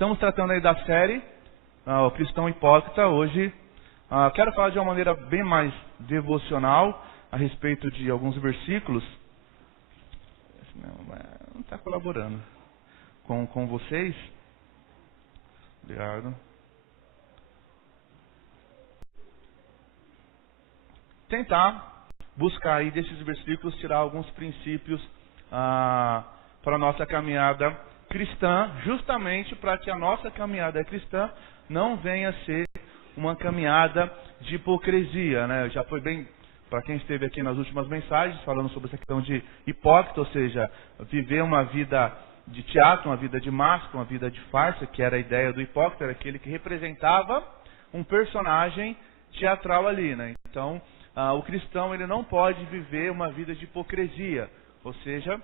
Estamos tratando aí da série O Cristão Hipócrita. Hoje quero falar de uma maneira bem mais devocional a respeito de alguns versículos. Não está colaborando com vocês. Obrigado. Tentar buscar aí desses versículos tirar alguns princípios para a nossa caminhada cristã, justamente para que a nossa caminhada cristã não venha a ser uma caminhada de hipocrisia, né? Já foi bem, para quem esteve aqui nas últimas mensagens, falando sobre essa questão de hipócrita, ou seja, viver uma vida de teatro, uma vida de máscara, uma vida de farsa, que era a ideia do hipócrita, era aquele que representava um personagem teatral ali, né? Então, o cristão ele não pode viver uma vida de hipocrisia, ou seja,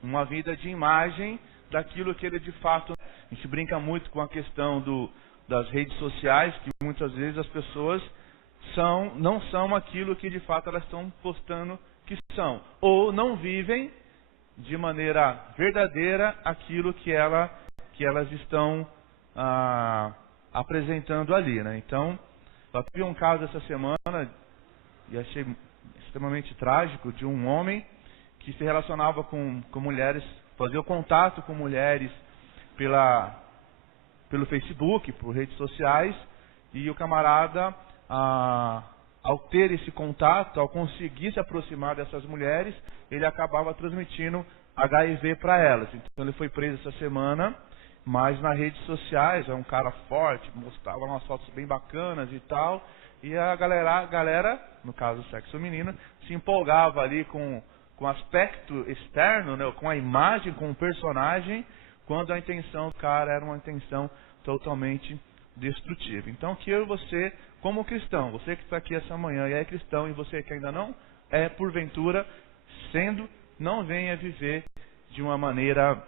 uma vida de imagem daquilo que ele de fato... A gente brinca muito com a questão das redes sociais, que muitas vezes as pessoas não são aquilo que de fato elas estão postando que são, ou não vivem de maneira verdadeira aquilo que elas estão apresentando ali, né? Então, eu vi um caso essa semana e achei extremamente trágico, de um homem que se relacionava com mulheres, fazia o contato com mulheres pelo Facebook, por redes sociais, e o camarada, ao ter esse contato, ao conseguir se aproximar dessas mulheres, ele acabava transmitindo HIV para elas. Então ele foi preso essa semana, mas nas redes sociais, é um cara forte, mostrava umas fotos bem bacanas e tal, e a galera, no caso o sexo feminino, se empolgava ali com o aspecto externo, né, com a imagem, com o personagem, quando a intenção do cara era uma intenção totalmente destrutiva. Então que eu e você, como cristão, você que está aqui essa manhã e é cristão, e você que ainda não é, porventura, não venha viver de uma maneira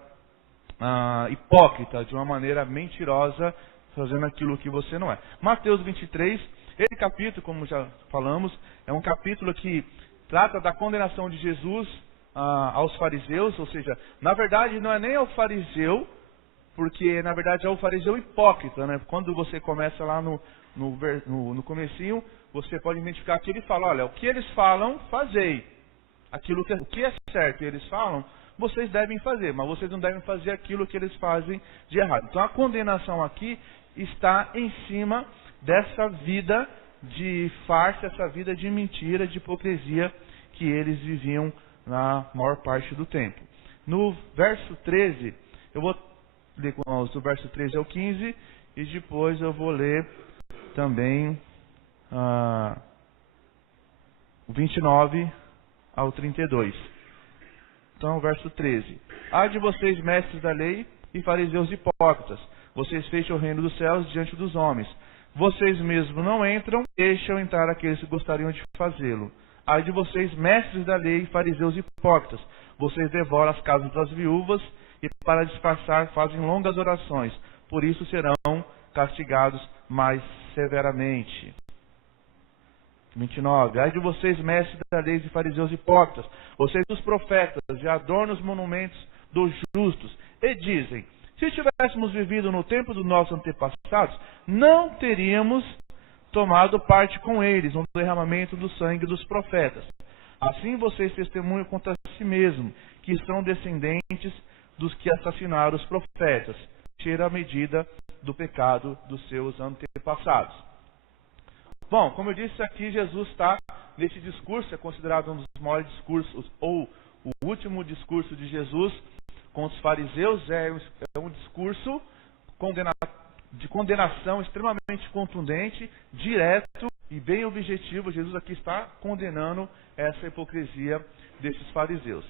hipócrita, de uma maneira mentirosa, fazendo aquilo que você não é. Mateus 23, esse capítulo, como já falamos, é um capítulo que trata da condenação de Jesus aos fariseus, ou seja, na verdade não é nem ao fariseu, porque na verdade é o fariseu hipócrita, né? Quando você começa lá no comecinho, você pode identificar que ele fala, olha, o que eles falam, fazei. O que é certo e eles falam, vocês devem fazer, mas vocês não devem fazer aquilo que eles fazem de errado. Então a condenação aqui está em cima dessa vida de farsa, essa vida de mentira, de hipocrisia que eles viviam na maior parte do tempo. No verso 13, eu vou ler do verso 13 ao 15 e depois eu vou ler também o 29 ao 32. Então, verso 13. Ai de vocês, mestres da lei e fariseus hipócritas, vocês fecham o reino dos céus diante dos homens. Vocês mesmos não entram, deixam entrar aqueles que gostariam de fazê-lo. Ai de vocês, mestres da lei e fariseus hipócritas, vocês devoram as casas das viúvas e para disfarçar fazem longas orações, por isso serão castigados mais severamente. 29. Ai de vocês, mestres da lei e fariseus hipócritas, vocês os profetas e adornam os monumentos dos justos, e dizem, se tivéssemos vivido no tempo dos nossos antepassados, não teríamos tomado parte com eles no derramamento do sangue dos profetas. Assim vocês testemunham contra si mesmos, que são descendentes dos que assassinaram os profetas, cheira a medida do pecado dos seus antepassados. Bom, como eu disse aqui, Jesus está nesse discurso, é considerado um dos maiores discursos, ou o último discurso de Jesus com os fariseus, é um discurso de condenação extremamente contundente, direto e bem objetivo. Jesus aqui está condenando essa hipocrisia desses fariseus.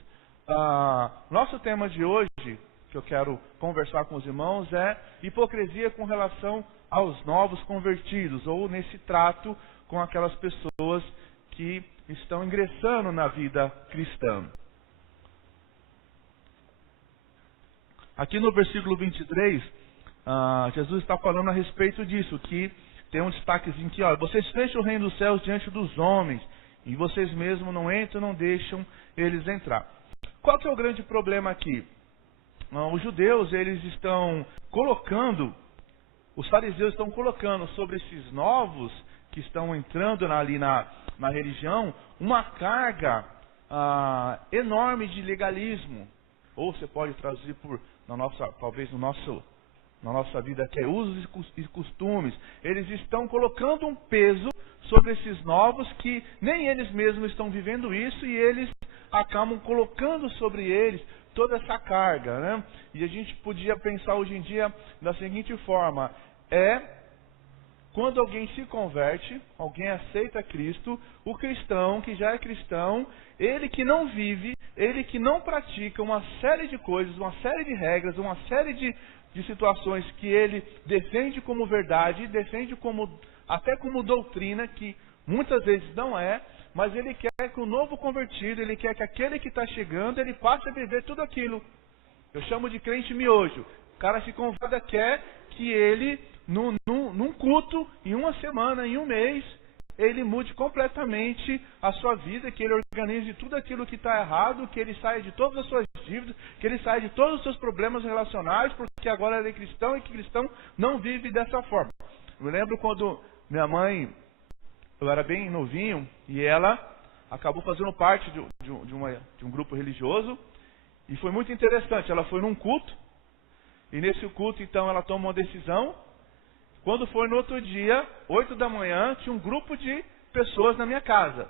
Nosso tema de hoje, que eu quero conversar com os irmãos, é hipocrisia com relação aos novos convertidos, ou nesse trato com aquelas pessoas que estão ingressando na vida cristã. Aqui no versículo 23, Jesus está falando a respeito disso, que tem um destaquezinho aqui, ó, vocês fecham o reino dos céus diante dos homens, e vocês mesmos não entram, não deixam eles entrar. Qual que é o grande problema aqui? os judeus, eles estão colocando, os fariseus estão colocando sobre esses novos que estão entrando ali na religião, uma carga enorme de legalismo. Ou você pode traduzir por, talvez na nossa vida, que é usos e costumes. Eles estão colocando um peso sobre esses novos que nem eles mesmos estão vivendo isso, e eles acabam colocando sobre eles toda essa carga, né? E a gente podia pensar hoje em dia da seguinte forma: quando alguém se converte, alguém aceita Cristo, o cristão que já é cristão, ele que não vive, ele que não pratica uma série de coisas, uma série de regras, uma série de situações que ele defende como verdade, defende até como doutrina, que muitas vezes não é, mas ele quer que o novo convertido, ele quer que aquele que está chegando, ele passe a viver tudo aquilo. Eu chamo de crente miojo. O cara se convida, quer que ele, num culto, em uma semana, em um mês, ele mude completamente a sua vida, que ele organize tudo aquilo que está errado, que ele saia de todas as suas dívidas, que ele saia de todos os seus problemas relacionais, porque agora ele é cristão e que cristão não vive dessa forma. Eu me lembro quando minha mãe, eu era bem novinho, e ela acabou fazendo parte de um grupo religioso, e foi muito interessante. Ela foi num culto, e nesse culto então ela toma uma decisão. Quando foi no outro dia, 8 da manhã, tinha um grupo de pessoas na minha casa.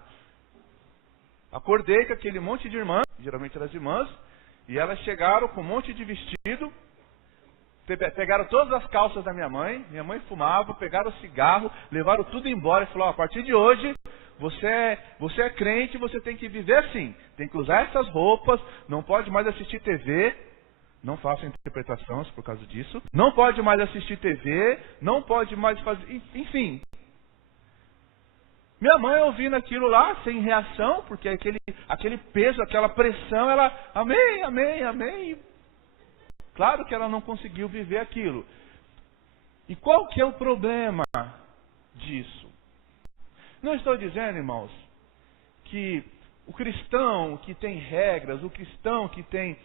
Acordei com aquele monte de irmãs, geralmente eram as irmãs, e elas chegaram com um monte de vestido, pegaram todas as calças da minha mãe fumava, pegaram o cigarro, levaram tudo embora e falaram: a partir de hoje, você é crente, você tem que viver assim, tem que usar essas roupas, não pode mais assistir TV, não faço interpretações por causa disso, não pode mais assistir TV, não pode mais fazer, enfim. Minha mãe ouvindo aquilo lá, sem reação, porque aquele peso, aquela pressão, ela, amém, amém, amém. Claro que ela não conseguiu viver aquilo. E qual que é o problema disso? Não estou dizendo, irmãos, que o cristão que tem regras, o cristão que tem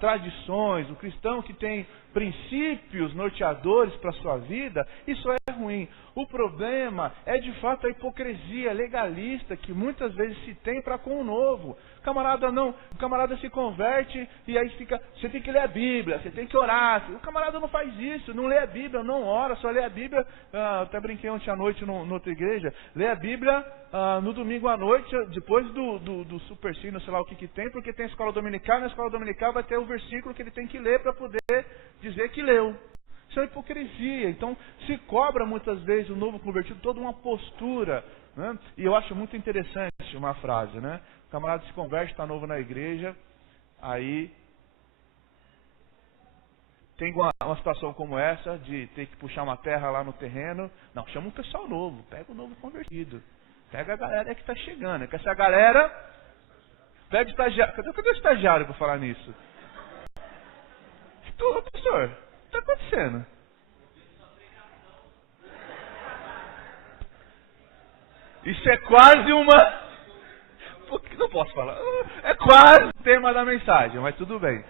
tradições, o cristão que tem princípios norteadores para a sua vida, isso é ruim. O problema é de fato a hipocrisia legalista que muitas vezes se tem para com o novo. O camarada se converte e aí fica, você tem que ler a Bíblia, você tem que orar. O camarada não faz isso, não lê a Bíblia, não ora, só lê a Bíblia. Até brinquei ontem à noite noutra igreja, lê a Bíblia no domingo à noite, depois do supercínio, sei lá o que tem, porque tem escola dominical, na escola dominical vai ter o versículo que ele tem que ler para poder dizer que leu. Isso é hipocrisia. Então se cobra muitas vezes o novo convertido toda uma postura, né? E eu acho muito interessante uma frase, né? O camarada se converte, está novo na igreja, aí tem uma situação como essa, de ter que puxar uma terra lá no terreno. Não, chama um pessoal novo, pega o novo convertido, pega a galera que está chegando, que essa galera, pega o estagiário. Cadê o estagiário para falar nisso? Professor, o que está acontecendo? Isso é quase uma... Não posso falar. É quase o tema da mensagem, mas tudo bem.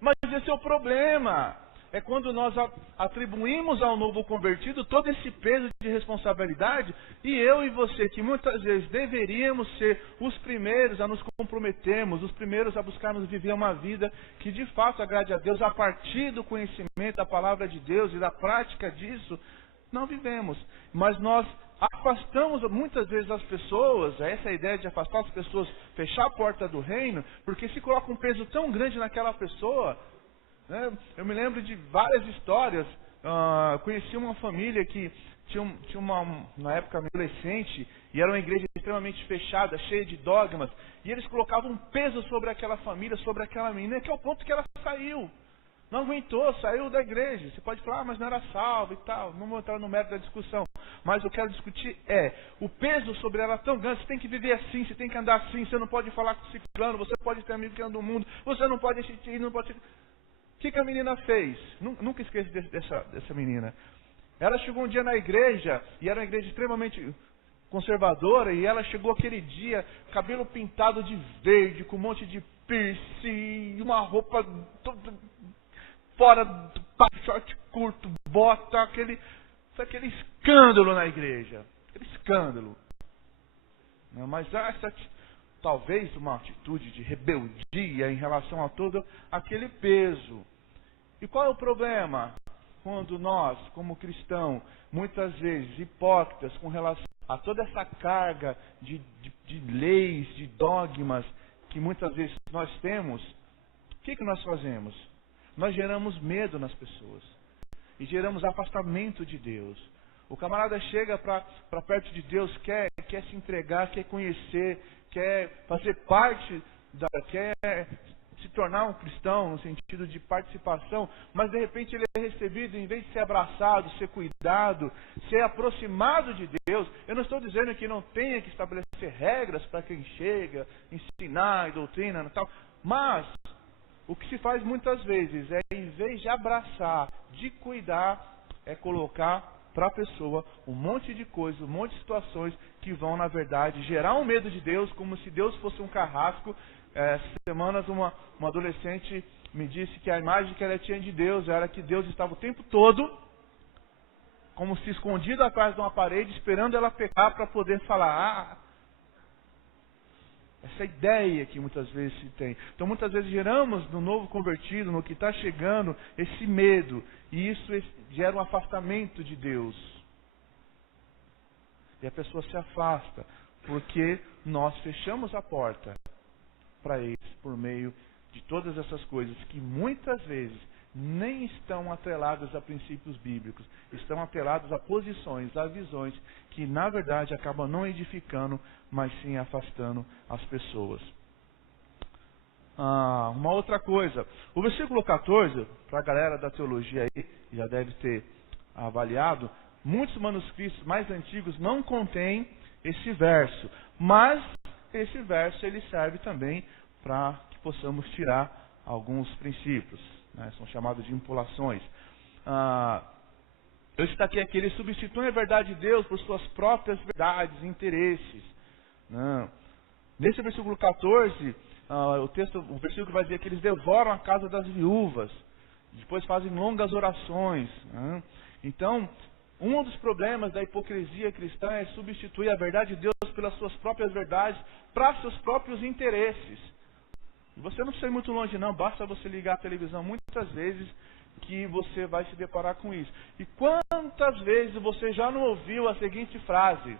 Mas esse é o problema. É quando nós atribuímos ao novo convertido todo esse peso de responsabilidade, e eu e você, que muitas vezes deveríamos ser os primeiros a nos comprometermos, os primeiros a buscarmos viver uma vida que de fato agrade a Deus, a partir do conhecimento da palavra de Deus e da prática disso, não vivemos. Mas nós afastamos muitas vezes as pessoas, essa ideia de afastar as pessoas, fechar a porta do reino, porque se coloca um peso tão grande naquela pessoa, né? Eu me lembro de várias histórias. Conheci uma família que tinha na época adolescente, e era uma igreja extremamente fechada, cheia de dogmas, e eles colocavam um peso sobre aquela família, sobre aquela menina, que é o ponto que ela saiu. Não aguentou, saiu da igreja. Você pode falar, mas não era salvo e tal. Não vou entrar no mérito da discussão. Mas o que eu quero discutir é, o peso sobre ela é tão grande, você tem que viver assim, você tem que andar assim, você não pode falar com o ciclano, você pode ter amigo que anda no mundo, você não pode assistir, não pode... O que a menina fez? Nunca esqueço dessa menina. Ela chegou um dia na igreja, e era uma igreja extremamente conservadora, e ela chegou aquele dia, cabelo pintado de verde, com um monte de piercing, uma roupa toda fora, short curto, bota, aquele escândalo na igreja. Aquele escândalo. Mas essa, talvez uma atitude de rebeldia em relação a todo aquele peso. E qual é o problema? Quando nós, como cristãos, muitas vezes hipócritas com relação a toda essa carga de leis, de dogmas que muitas vezes nós temos, o que nós fazemos? Nós geramos medo nas pessoas e geramos afastamento de Deus. O camarada chega para perto de Deus, quer se entregar, quer conhecer, quer fazer parte, quer se tornar um cristão no sentido de participação, mas de repente ele é recebido, em vez de ser abraçado, ser cuidado, ser aproximado de Deus. Eu não estou dizendo que não tenha que estabelecer regras para quem chega, ensinar, doutrina e tal, mas o que se faz muitas vezes é, em vez de abraçar, de cuidar, é colocar para a pessoa um monte de coisas, um monte de situações que vão, na verdade, gerar um medo de Deus, como se Deus fosse um carrasco. Essas semanas uma adolescente me disse que a imagem que ela tinha de Deus era que Deus estava o tempo todo como se escondido atrás de uma parede, esperando ela pecar para poder falar. Essa ideia que muitas vezes se tem. Então muitas vezes geramos no novo convertido, no que está chegando, esse medo. E isso gera um afastamento de Deus. E a pessoa se afasta, porque nós fechamos a porta para eles por meio de todas essas coisas que muitas vezes nem estão atreladas a princípios bíblicos, estão atreladas a posições, a visões que na verdade acabam não edificando, mas sim afastando as pessoas. Uma outra coisa, o versículo 14, para a galera da teologia aí, já deve ter avaliado, muitos manuscritos mais antigos não contêm esse verso, mas esse verso ele serve também para que possamos tirar alguns princípios, né? São chamados de impulações. Eu destaquei aqui, ele substitui a verdade de Deus por suas próprias verdades e interesses. Nesse versículo 14, o versículo vai dizer que eles devoram a casa das viúvas, depois fazem longas orações. Então, um dos problemas da hipocrisia cristã é substituir a verdade de Deus pelas suas próprias verdades para seus próprios interesses. Você não precisa ir muito longe não, basta você ligar a televisão muitas vezes que você vai se deparar com isso. E quantas vezes você já não ouviu a seguinte frase?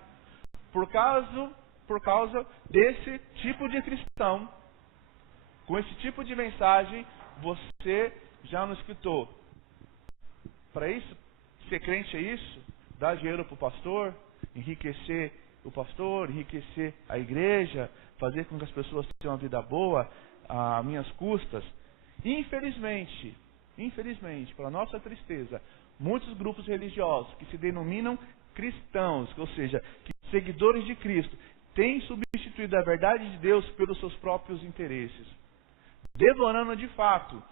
Por causa desse tipo de cristão, com esse tipo de mensagem, você já não escutou. Para isso, ser crente é isso? Dar dinheiro para o pastor, enriquecer o pastor, enriquecer a igreja, fazer com que as pessoas tenham uma vida boa, a minhas custas. Infelizmente, para nossa tristeza, muitos grupos religiosos que se denominam cristãos, ou seja, que seguidores de Cristo, têm substituído a verdade de Deus pelos seus próprios interesses, devorando de fato,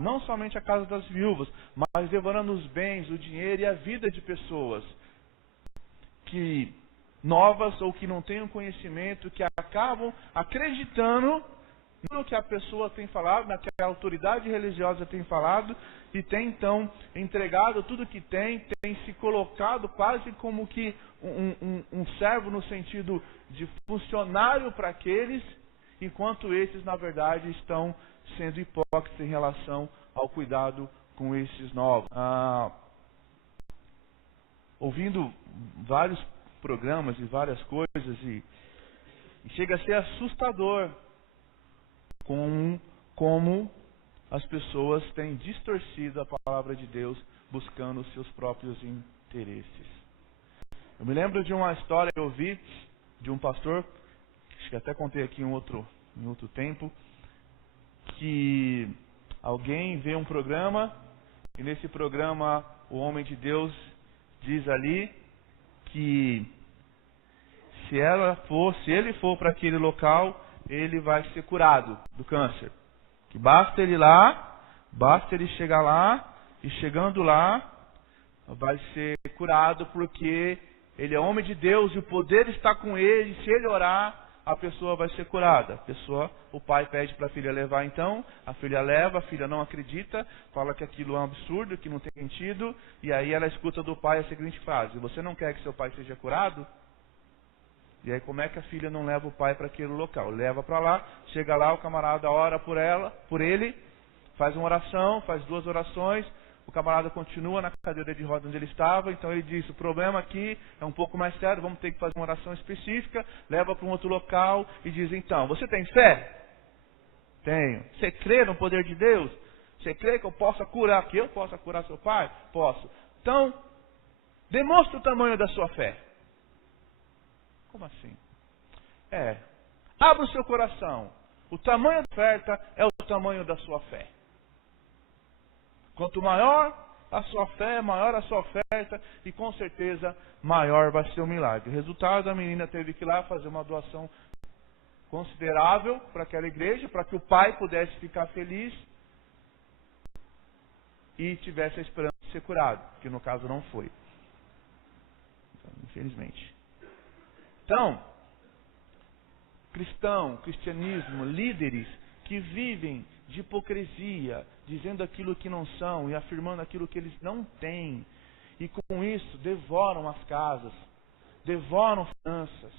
não somente a casa das viúvas, mas devorando os bens, o dinheiro e a vida de pessoas que novas ou que não têm conhecimento, que acabam acreditando no que a pessoa tem falado, na que a autoridade religiosa tem falado, e tem então entregado tudo que tem se colocado quase como que um servo no sentido de funcionário para aqueles, enquanto esses na verdade estão sendo hipócritas em relação ao cuidado com esses novos. Ouvindo vários programas e várias coisas, e chega a ser assustador como as pessoas têm distorcido a palavra de Deus buscando os seus próprios interesses. Eu me lembro de uma história que eu ouvi de um pastor, acho que até contei aqui em outro tempo, que alguém vê um programa, e nesse programa o homem de Deus diz ali que se ele for para aquele local, ele vai ser curado do câncer. Que basta ele chegar lá, e chegando lá, vai ser curado porque Ele é homem de Deus e o poder está com ele. Se ele orar, a pessoa vai ser curada. O pai pede para a filha levar então, a filha leva, a filha não acredita, fala que aquilo é um absurdo, que não tem sentido, e aí ela escuta do pai a seguinte frase: você não quer que seu pai seja curado? E aí como é que a filha não leva o pai para aquele local? Leva para lá, chega lá, o camarada ora por ele, faz uma oração, faz 2 orações, o camarada continua na cadeira de rodas onde ele estava, então ele diz: o problema aqui é um pouco mais sério, vamos ter que fazer uma oração específica, leva para um outro local e diz: então, você tem fé? Tenho. Você crê no poder de Deus? Você crê que eu possa curar, que eu possa curar seu pai? Posso. Então, demonstre o tamanho da sua fé. Como assim? Abra o seu coração. O tamanho da oferta é o tamanho da sua fé. Quanto maior a sua fé, maior a sua oferta e com certeza maior vai ser o milagre. O resultado, a menina teve que ir lá fazer uma doação considerável para aquela igreja, para que o pai pudesse ficar feliz e tivesse a esperança de ser curado, que no caso não foi. Então, infelizmente. Então, cristianismo, líderes que vivem de hipocrisia, dizendo aquilo que não são e afirmando aquilo que eles não têm, e com isso devoram as casas, devoram finanças,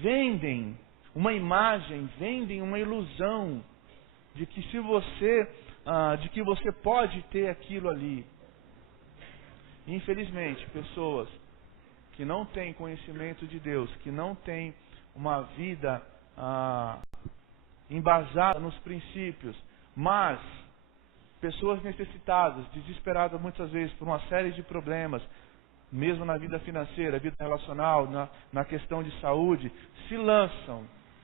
vendem uma imagem, vendem uma ilusão de que de que você pode ter aquilo ali. Infelizmente, pessoas que não têm conhecimento de Deus, que não têm uma vida embasada nos princípios, mas pessoas necessitadas, desesperadas muitas vezes por uma série de problemas, mesmo na vida financeira, vida relacional, na questão de saúde, se lançam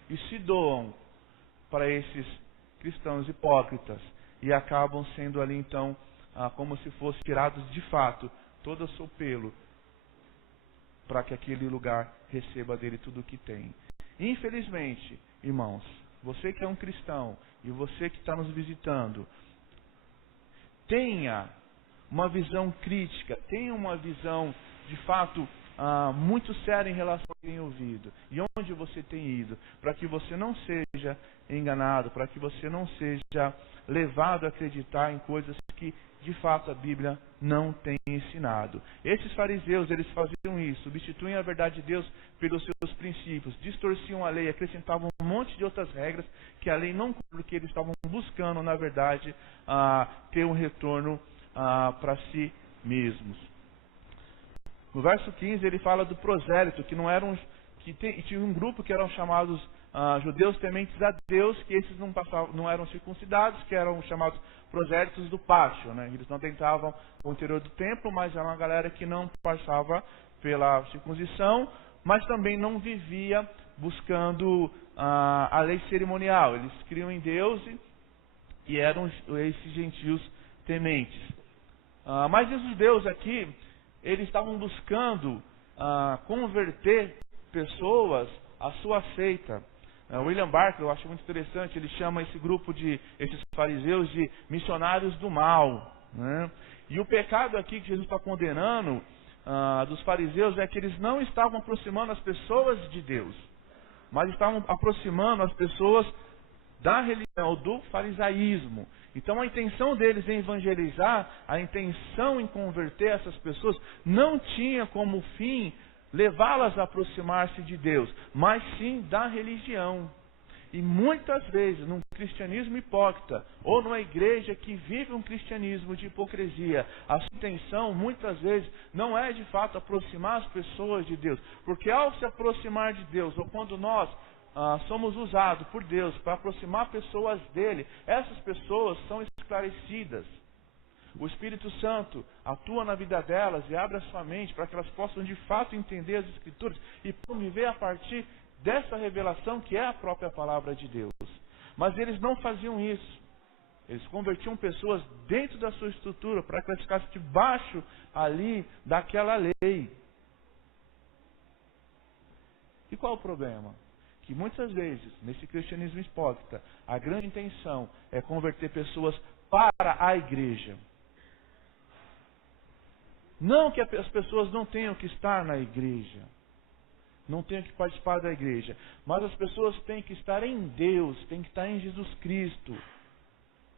e se doam para esses cristãos hipócritas e acabam sendo ali então como se fossem tirados de fato todo o seu pelo, para que aquele lugar receba dele tudo o que tem. Infelizmente, irmãos, você que é um cristão e você que está nos visitando, tenha uma visão crítica, tenha uma visão de fato muito séria em relação ao que tem ouvido e onde você tem ido, para que você não seja enganado, para que você não seja levado a acreditar em coisas que de fato a Bíblia não tem ensinado. Esses fariseus, eles faziam isso, substituem a verdade de Deus pelos seus princípios, distorciam a lei, acrescentavam um monte de outras regras que a lei não, porque eles estavam buscando, na verdade, ter um retorno para si mesmos. No verso 15 ele fala do prosélito, que não eram, tinha um grupo que eram chamados judeus tementes a Deus, que esses não eram circuncidados, que eram chamados prosélitos do pátio, né? Eles não tentavam o interior do templo, mas era uma galera que não passava pela circuncisão, mas também não vivia buscando a lei cerimonial. Eles criam em Deus e eram esses gentios tementes. Mas os judeus aqui, eles estavam buscando converter pessoas à sua seita. William Barclay, eu acho muito interessante, ele chama esse grupo esses fariseus de missionários do mal, né? E o pecado aqui que Jesus está condenando dos fariseus é que eles não estavam aproximando as pessoas de Deus, mas estavam aproximando as pessoas da religião, do farisaísmo. Então a intenção deles em evangelizar, a intenção em converter essas pessoas, não tinha como fim levá-las a aproximar-se de Deus, mas sim da religião. E muitas vezes, num cristianismo hipócrita, ou numa igreja que vive um cristianismo de hipocrisia, a sua intenção, muitas vezes, não é de fato aproximar as pessoas de Deus. Porque ao se aproximar de Deus, ou quando nós somos usados por Deus para aproximar pessoas dele, essas pessoas são esclarecidas. O Espírito Santo atua na vida delas e abre a sua mente para que elas possam de fato entender as Escrituras e viver a partir dessa revelação que é a própria palavra de Deus. Mas eles não faziam isso. Eles convertiam pessoas dentro da sua estrutura para que elas ficassem debaixo ali daquela lei. E qual o problema? Que muitas vezes, nesse cristianismo hipócrita, a grande intenção é converter pessoas para a igreja. Não que as pessoas não tenham que estar na igreja, não tenham que participar da igreja, mas as pessoas têm que estar em Deus, têm que estar em Jesus Cristo.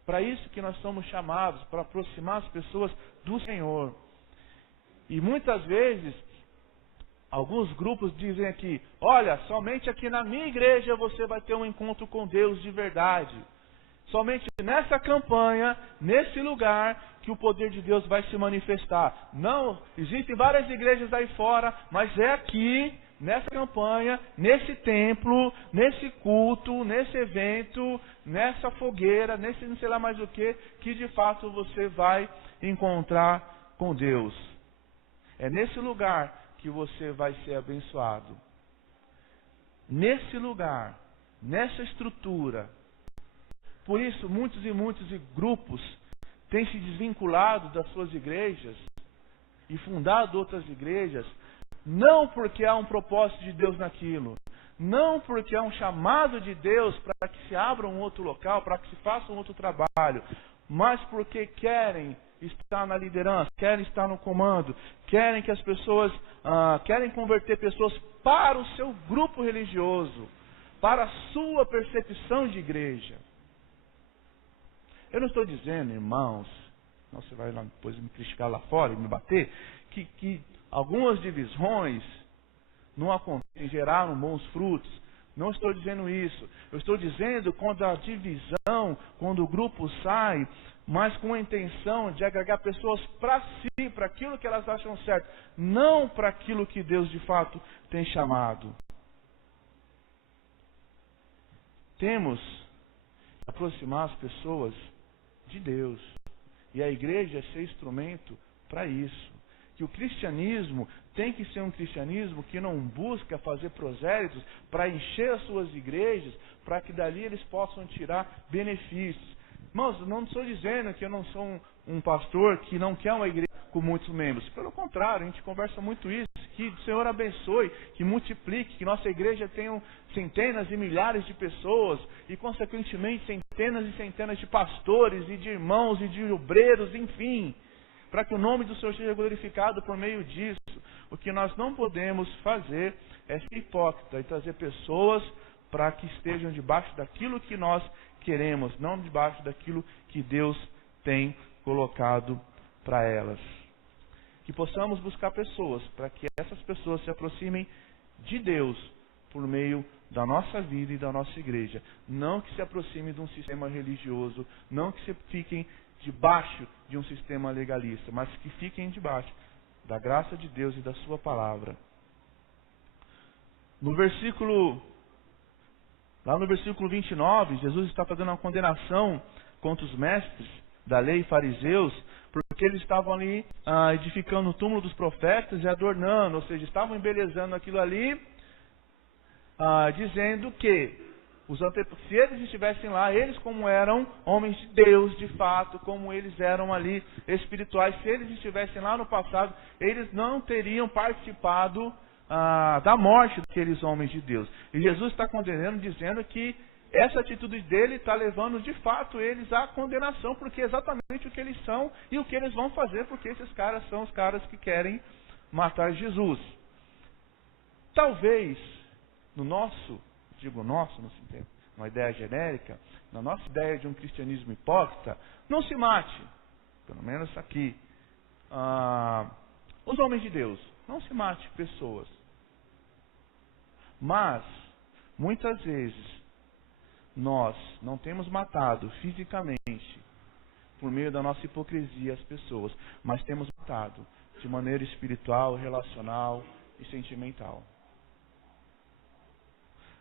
Para isso que nós somos chamados, para aproximar as pessoas do Senhor. E muitas vezes, alguns grupos dizem aqui, olha, somente aqui na minha igreja você vai ter um encontro com Deus de verdade. Somente nessa campanha, nesse lugar, que o poder de Deus vai se manifestar. Não, existem várias igrejas aí fora, mas é aqui, nessa campanha, nesse templo, nesse culto, nesse evento, nessa fogueira, nesse não sei lá mais o que de fato você vai encontrar com Deus. É nesse lugar que você vai ser abençoado. Nesse lugar, nessa estrutura. Por isso, muitos grupos têm se desvinculado das suas igrejas e fundado outras igrejas, não porque há um propósito de Deus naquilo, não porque há um chamado de Deus para que se abra um outro local, para que se faça um outro trabalho, mas porque querem estar na liderança, querem estar no comando, querem que as pessoas, querem converter pessoas para o seu grupo religioso, para a sua percepção de igreja. Eu não estou dizendo, irmãos, não, você vai lá depois me criticar lá fora e me bater, que algumas divisões não acontecem, geraram bons frutos. Não estou dizendo isso. Eu estou dizendo quando a divisão, quando o grupo sai, mas com a intenção de agregar pessoas para si, para aquilo que elas acham certo, não para aquilo que Deus de fato tem chamado. Temos que aproximar as pessoas de Deus. E a igreja é ser instrumento para isso. Que o cristianismo tem que ser um cristianismo que não busca fazer prosélitos para encher as suas igrejas, para que dali eles possam tirar benefícios. Irmãos, não estou dizendo que eu não sou um pastor que não quer uma igreja com muitos membros. Pelo contrário, a gente conversa muito isso. Que o Senhor abençoe, que multiplique, que nossa igreja tenha centenas e milhares de pessoas e, consequentemente, centenas e centenas de pastores e de irmãos e de obreiros, enfim, para que o nome do Senhor seja glorificado por meio disso. O que nós não podemos fazer é ser hipócrita e trazer pessoas para que estejam debaixo daquilo que nós queremos, não debaixo daquilo que Deus tem colocado para elas. Que possamos buscar pessoas, para que essas pessoas se aproximem de Deus por meio da nossa vida e da nossa igreja. Não que se aproximem de um sistema religioso, não que se fiquem debaixo de um sistema legalista, mas que fiquem debaixo da graça de Deus e da sua palavra. Lá no versículo 29, Jesus está fazendo uma condenação contra os mestres da lei e fariseus, porque eles estavam ali edificando o túmulo dos profetas e adornando, ou seja, estavam embelezando aquilo ali, dizendo que se eles estivessem lá, eles como eram homens de Deus de fato, como eles eram ali espirituais, se eles estivessem lá no passado, eles não teriam participado da morte daqueles homens de Deus. E Jesus está condenando, dizendo que essa atitude dele está levando de fato eles à condenação, porque é exatamente o que eles são e o que eles vão fazer, porque esses caras são os caras que querem matar Jesus. Talvez, numa ideia genérica, na nossa ideia de um cristianismo hipócrita, não se mate, pelo menos aqui, os homens de Deus, não se mate pessoas. Mas, muitas vezes, nós não temos matado fisicamente, por meio da nossa hipocrisia, as pessoas, mas temos matado de maneira espiritual, relacional e sentimental.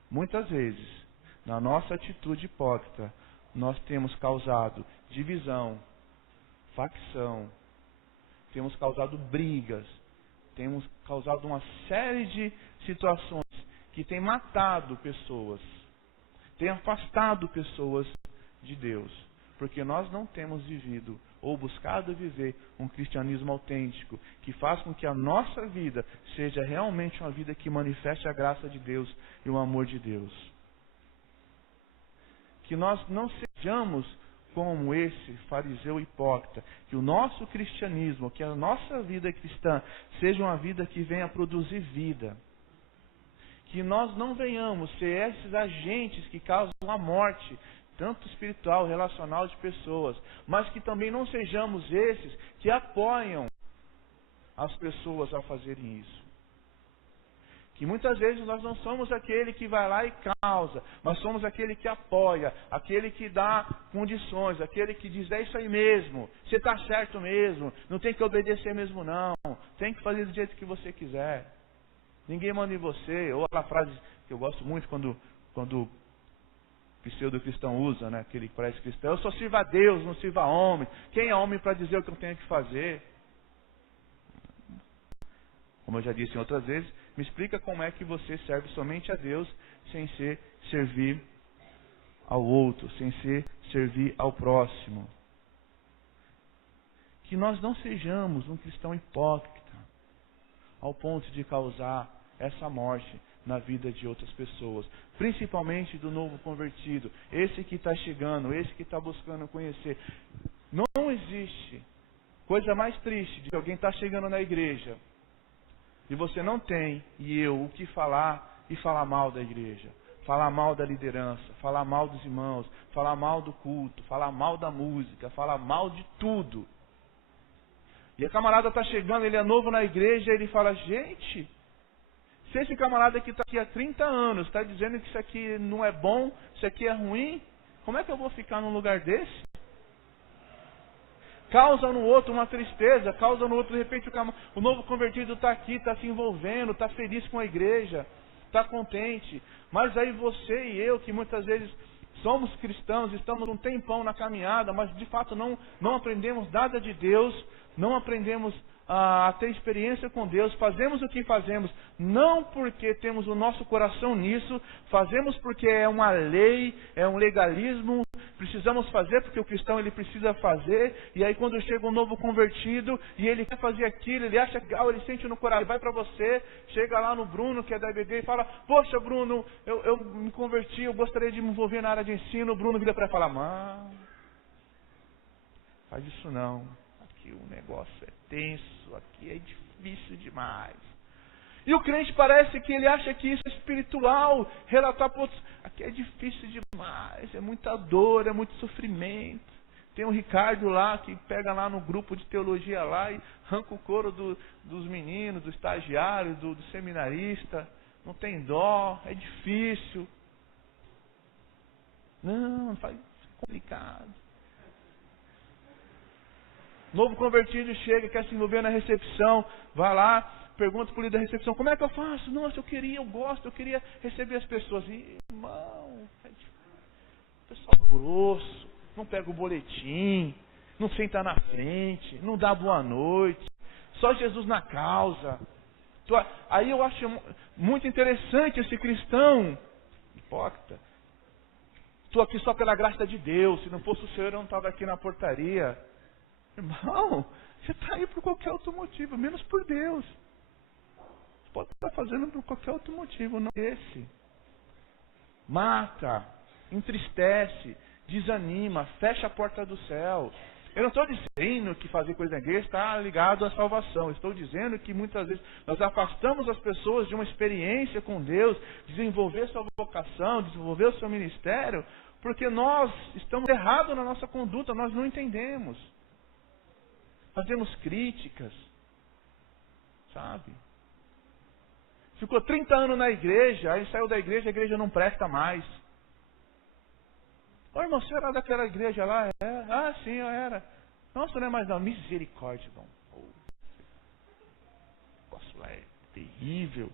Muitas vezes, na nossa atitude hipócrita, nós temos causado divisão, facção, temos causado brigas, temos causado uma série de situações que têm matado pessoas, têm afastado pessoas de Deus, porque nós não temos vivido ou buscado viver um cristianismo autêntico, que faz com que a nossa vida seja realmente uma vida que manifeste a graça de Deus e o amor de Deus. Que nós não sejamos como esse fariseu hipócrita, que o nosso cristianismo, que a nossa vida cristã, seja uma vida que venha produzir vida. Que nós não venhamos ser esses agentes que causam a morte, tanto espiritual, relacional de pessoas, mas que também não sejamos esses que apoiam as pessoas a fazerem isso. Que muitas vezes nós não somos aquele que vai lá e causa, mas somos aquele que apoia, aquele que dá condições, aquele que diz, é isso aí mesmo, você está certo mesmo, não tem que obedecer mesmo não, tem que fazer do jeito que você quiser. Ninguém manda em você, ou aquela frase que eu gosto muito quando o pseudo-cristão usa, né, aquele que parece cristão, eu só sirvo a Deus, não sirvo a homem. Quem é homem para dizer o que eu tenho que fazer? Como eu já disse em outras vezes, me explica como é que você serve somente a Deus sem ser servir ao outro, sem ser servir ao próximo. Que nós não sejamos um cristão hipócrita, ao ponto de causar essa morte na vida de outras pessoas, principalmente do novo convertido, esse que está chegando, esse que está buscando conhecer. Não existe coisa mais triste de que alguém está chegando na igreja e você não tem, e eu, o que falar e falar mal da igreja, falar mal da liderança, falar mal dos irmãos, falar mal do culto, falar mal da música, falar mal de tudo. E a camarada está chegando, ele é novo na igreja, ele fala, gente, se esse camarada que está aqui há 30 anos está dizendo que isso aqui não é bom, isso aqui é ruim, como é que eu vou ficar num lugar desse? Causa no outro uma tristeza, causa no outro, de repente o novo convertido está aqui, está se envolvendo, está feliz com a igreja, está contente. Mas aí você e eu, que muitas vezes somos cristãos, estamos um tempão na caminhada, mas de fato não aprendemos nada de Deus, não aprendemos a ter experiência com Deus, fazemos o que fazemos, não porque temos o nosso coração nisso, fazemos porque é uma lei, é um legalismo, precisamos fazer porque o cristão ele precisa fazer, e aí quando chega um novo convertido, e ele quer fazer aquilo, ele acha legal, ele sente no coração, ele vai para você, chega lá no Bruno, que é da IBD, e fala, poxa Bruno, eu me converti, eu gostaria de me envolver na área de ensino, o Bruno vira para falar, mas faz isso não. Aqui o negócio é tenso, aqui é difícil demais. E o crente parece que ele acha que isso é espiritual, relatar para outros, aqui é difícil demais, é muita dor, é muito sofrimento. Tem o Ricardo lá, que pega lá no grupo de teologia lá e arranca o couro dos meninos, do estagiário, do seminarista, não tem dó, é difícil. Não, faz complicado. Novo convertido chega, quer se envolver na recepção, vai lá, pergunta para o líder da recepção, como é que eu faço? Nossa, eu gosto, eu queria receber as pessoas. Irmão, pessoal grosso, não pega o boletim, não senta na frente, não dá boa noite, só Jesus na causa. Aí eu acho muito interessante esse cristão hipócrita. Estou aqui só pela graça de Deus, se não fosse o Senhor eu não estava aqui na portaria. Irmão, você está aí por qualquer outro motivo, menos por Deus. Você pode estar fazendo por qualquer outro motivo, não esse. Mata, entristece, desanima, fecha a porta do céu. Eu não estou dizendo que fazer coisa na igreja está ligado à salvação. Eu estou dizendo que muitas vezes nós afastamos as pessoas de uma experiência com Deus, desenvolver sua vocação, desenvolver o seu ministério, porque nós estamos errados na nossa conduta, nós não entendemos. Fazemos críticas, sabe? Ficou 30 anos na igreja, aí saiu da igreja, a igreja não presta mais. Ô irmão, você era daquela igreja lá? É? Ah, sim, eu era. Nossa, não é mais não. Misericórdia, irmão. O negócio lá é terrível.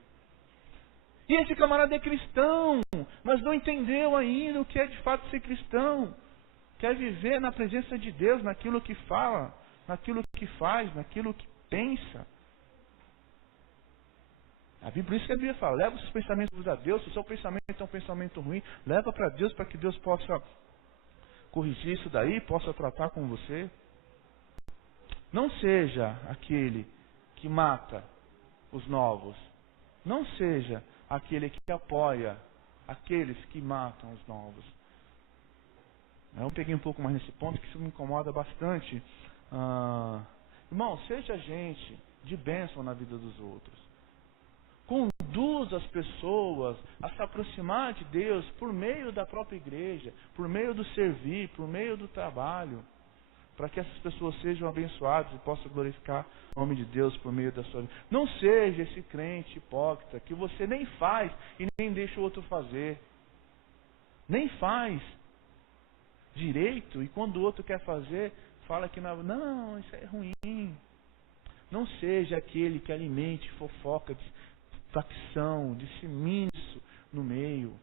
E esse camarada é cristão, mas não entendeu ainda o que é de fato ser cristão. Quer viver na presença de Deus, naquilo que fala, naquilo que faz, naquilo que pensa. Por isso que a Bíblia fala, leva os seus pensamentos a Deus, se o seu pensamento é um pensamento ruim, leva para Deus para que Deus possa corrigir isso daí, possa tratar com você. Não seja aquele que mata os novos. Não seja aquele que apoia aqueles que matam os novos. Eu peguei um pouco mais nesse ponto, que isso me incomoda bastante. Irmão, seja gente de bênção na vida dos outros. Conduz as pessoas a se aproximar de Deus por meio da própria igreja, por meio do servir, por meio do trabalho, para que essas pessoas sejam abençoadas e possam glorificar o nome de Deus por meio da sua vida. Não seja esse crente hipócrita que você nem faz e nem deixa o outro fazer. Nem faz direito e quando o outro quer fazer, fala que não, isso é ruim. Não seja aquele que alimente fofoca, facção, dissemine isso no meio.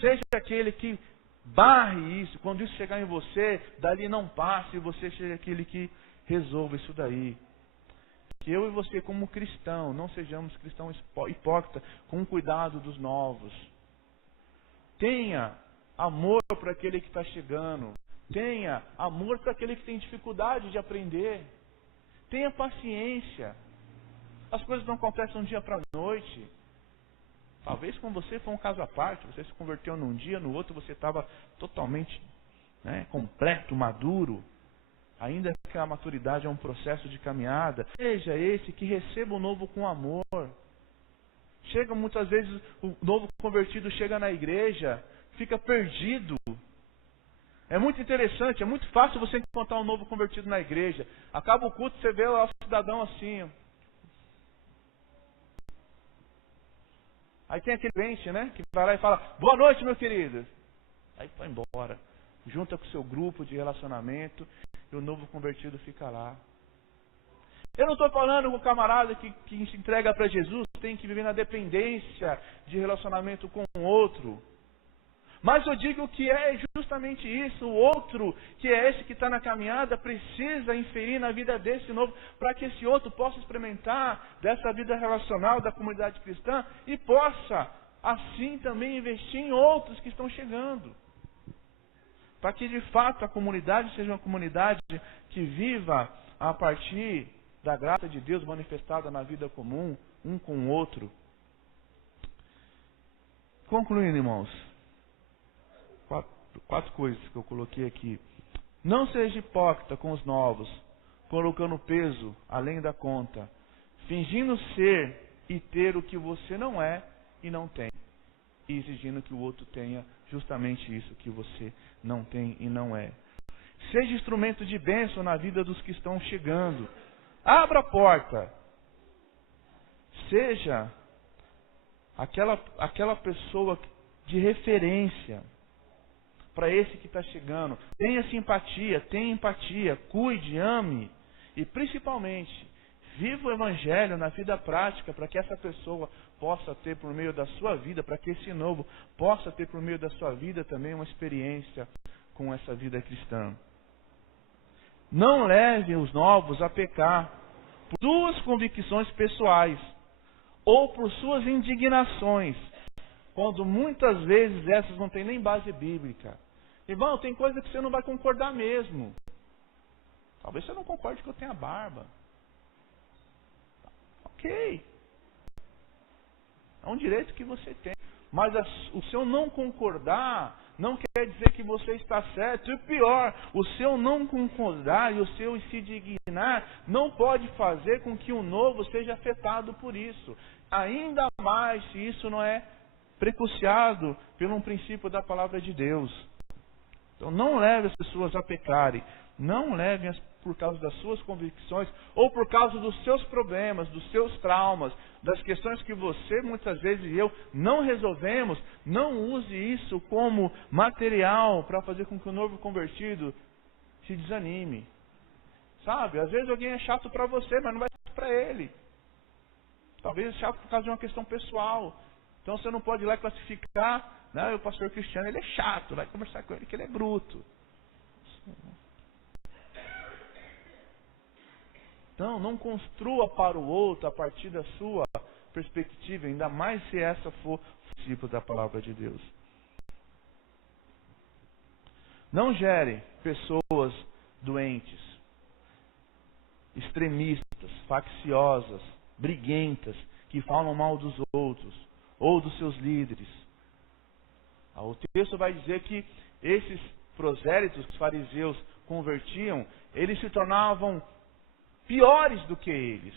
Seja aquele que barre isso. Quando isso chegar em você, dali não passe e você seja aquele que resolva isso daí. Que eu e você, como cristão, não sejamos cristãos hipócritas, com cuidado dos novos. Tenha amor para aquele que está chegando. Tenha amor para aquele que tem dificuldade de aprender. Tenha paciência. As coisas não acontecem de um dia para a noite. Talvez com você foi um caso à parte. Você se converteu num dia, no outro você estava totalmente completo, maduro. Ainda que a maturidade é um processo de caminhada. Seja esse que receba o novo com amor. Chega muitas vezes, o novo convertido chega na igreja, fica perdido. É muito interessante, é muito fácil você encontrar um novo convertido na igreja. Acaba o culto, você vê lá o cidadão assim. Aí tem aquele crente, que vai lá e fala, boa noite, meu querido. Aí vai embora. Junta com o seu grupo de relacionamento e o novo convertido fica lá. Eu não estou falando com o camarada que se entrega para Jesus, tem que viver na dependência de relacionamento com o outro. Mas eu digo que é justamente isso. O outro, que é esse que está na caminhada, precisa inferir na vida desse novo, para que esse outro possa experimentar dessa vida relacional da comunidade cristã e possa, assim, também investir em outros que estão chegando. Para que, de fato, a comunidade seja uma comunidade que viva a partir da graça de Deus manifestada na vida comum, um com o outro. Concluindo, irmãos. Quatro coisas que eu coloquei aqui. Não seja hipócrita com os novos, colocando peso além da conta, fingindo ser e ter o que você não é e não tem, e exigindo que o outro tenha justamente isso que você não tem e não é. Seja instrumento de bênção na vida dos que estão chegando. Abra a porta. Seja aquela pessoa de referência para esse que está chegando. Tenha simpatia, tenha empatia, cuide, ame e principalmente viva o Evangelho na vida prática para que essa pessoa possa ter por meio da sua vida, para que esse novo possa ter por meio da sua vida também uma experiência com essa vida cristã. Não leve os novos a pecar por suas convicções pessoais ou por suas indignações, quando muitas vezes essas não têm nem base bíblica. Irmão, tem coisa que você não vai concordar mesmo. Talvez você não concorde que eu tenha barba. Ok. É um direito que você tem. Mas o seu não concordar não quer dizer que você está certo. E pior, o seu não concordar e o seu se dignar não pode fazer com que o novo seja afetado por isso. Ainda mais se isso não é precuciado pelo princípio da palavra de Deus. Então não leve as pessoas a pecarem. Não levem-as por causa das suas convicções ou por causa dos seus problemas, dos seus traumas, das questões que você, muitas vezes, e eu não resolvemos. Não use isso como material para fazer com que o novo convertido se desanime. Sabe? Às vezes alguém é chato para você, mas não vai ser para ele. Talvez é chato por causa de uma questão pessoal. Então você não pode ir lá e classificar, o pastor Cristiano, ele é chato, vai conversar com ele que ele é bruto. Então, não construa para o outro a partir da sua perspectiva, ainda mais se essa for o princípio da palavra de Deus. Não gere pessoas doentes, extremistas, facciosas, briguentas, que falam mal dos outros ou dos seus líderes. O texto vai dizer que esses prosélitos, os fariseus, convertiam, eles se tornavam piores do que eles.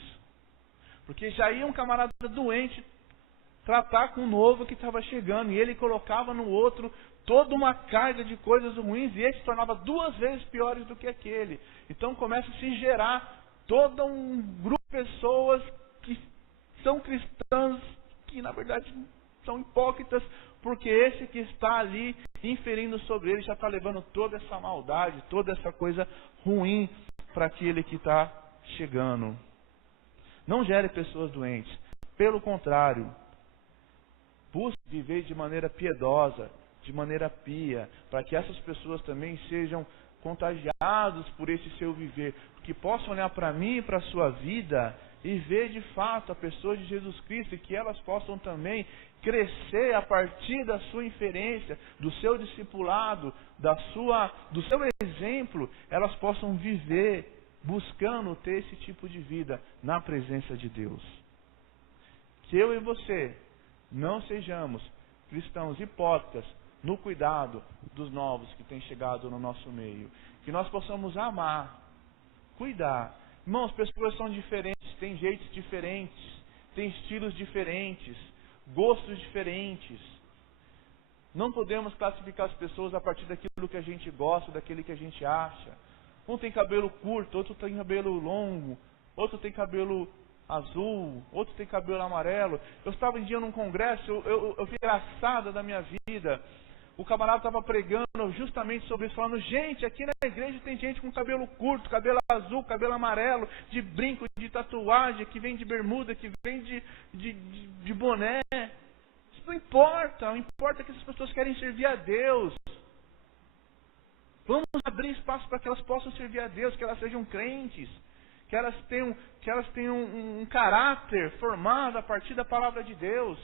Porque já ia um camarada doente tratar com o novo que estava chegando, e ele colocava no outro toda uma carga de coisas ruins, e esse se tornava 2 vezes piores do que aquele. Então começa a se gerar todo um grupo de pessoas que são cristãs, que na verdade são hipócritas, porque esse que está ali inferindo sobre ele já está levando toda essa maldade, toda essa coisa ruim para aquele que está chegando. Não gere pessoas doentes. Pelo contrário, busque viver de maneira piedosa, de maneira pia, para que essas pessoas também sejam contagiadas por esse seu viver, que possam olhar para mim e para a sua vida e ver de fato a pessoa de Jesus Cristo, e que elas possam também crescer a partir da sua inferência, do seu discipulado, do seu exemplo, elas possam viver buscando ter esse tipo de vida na presença de Deus. Que eu e você não sejamos cristãos hipócritas no cuidado dos novos que têm chegado no nosso meio. Que nós possamos amar, cuidar. Irmãos, pessoas são diferentes, têm jeitos diferentes, têm estilos diferentes, gostos diferentes. Não podemos classificar as pessoas a partir daquilo que a gente gosta, daquilo que a gente acha. Um tem cabelo curto, outro tem cabelo longo, outro tem cabelo azul, outro tem cabelo amarelo. Eu estava um dia num congresso, eu vi engraçada da minha vida. O camarada estava pregando justamente sobre isso, falando: gente, aqui na igreja tem gente com cabelo curto, cabelo azul, cabelo amarelo, de brinco, de tatuagem, que vem de bermuda, que vem de boné. Isso não importa, o importa é que essas pessoas querem servir a Deus. Vamos abrir espaço para que elas possam servir a Deus, que elas sejam crentes, que elas tenham um caráter formado a partir da palavra de Deus.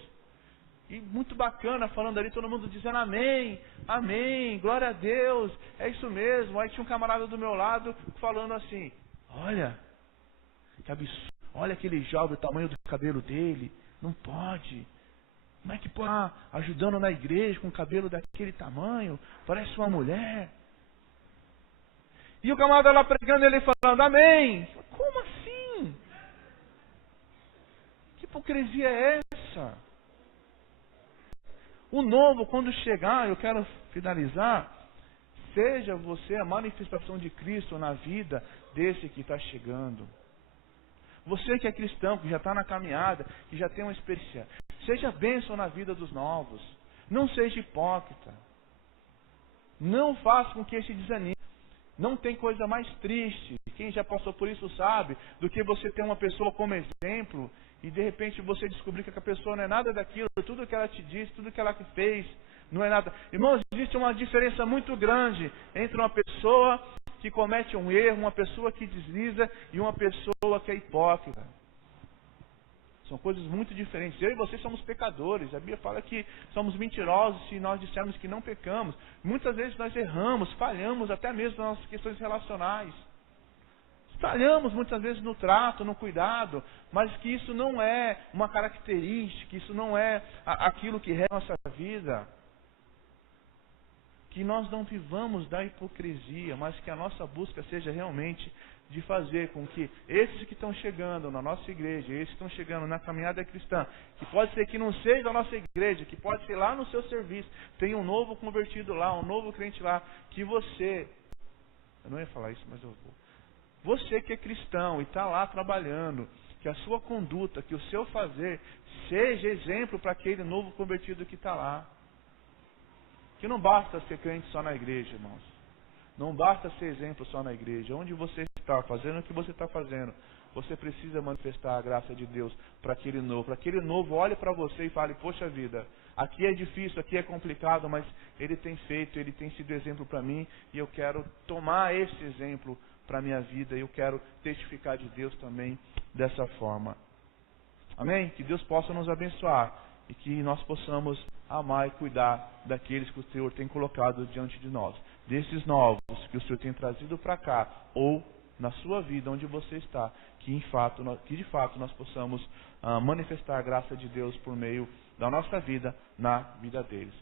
E muito bacana, falando ali, todo mundo dizendo amém, amém, glória a Deus, é isso mesmo. Aí tinha um camarada do meu lado falando assim: olha, que absurdo, olha aquele jovem, o tamanho do cabelo dele, não pode. Como é que pode estar ajudando na igreja com o cabelo daquele tamanho? Parece uma mulher. E o camarada lá pregando, ele falando amém. Como assim? Que hipocrisia é essa? O novo, quando chegar, eu quero finalizar, seja você a manifestação de Cristo na vida desse que está chegando. Você que é cristão, que já está na caminhada, que já tem uma experiência, seja bênção na vida dos novos. Não seja hipócrita. Não faça com que esse desanime. Não tem coisa mais triste, quem já passou por isso sabe, do que você ter uma pessoa como exemplo e de repente você descobrir que a pessoa não é nada daquilo, tudo que ela te disse, tudo que ela fez, não é nada. Irmãos, existe uma diferença muito grande entre uma pessoa que comete um erro, uma pessoa que desliza e uma pessoa que é hipócrita. São coisas muito diferentes. Eu e você somos pecadores. A Bíblia fala que somos mentirosos se nós dissermos que não pecamos. Muitas vezes nós erramos, falhamos até mesmo nas nossas questões relacionais. Falhamos muitas vezes no trato, no cuidado, mas que isso não é uma característica, isso não é aquilo que rege a nossa vida. Que nós não vivamos da hipocrisia, mas que a nossa busca seja realmente de fazer com que esses que estão chegando na nossa igreja, esses que estão chegando na caminhada cristã, que pode ser que não seja da nossa igreja, que pode ser lá no seu serviço, tem um novo convertido lá, um novo crente lá, que você, eu não ia falar isso, mas eu vou. Você que é cristão e está lá trabalhando, que a sua conduta, que o seu fazer seja exemplo para aquele novo convertido que está lá. Que não basta ser crente só na igreja, irmãos. Não basta ser exemplo só na igreja. Onde você está, fazendo o que você está fazendo, você precisa manifestar a graça de Deus para aquele novo. Para aquele novo olhe para você e fale: poxa vida, aqui é difícil, aqui é complicado, mas ele tem feito, ele tem sido exemplo para mim, e eu quero tomar esse exemplo para a minha vida, e eu quero testificar de Deus também dessa forma. Amém? Que Deus possa nos abençoar e que nós possamos amar e cuidar daqueles que o Senhor tem colocado diante de nós. Desses novos que o Senhor tem trazido para cá, ou na sua vida, onde você está, que de fato nós possamos manifestar a graça de Deus por meio da nossa vida, na vida deles.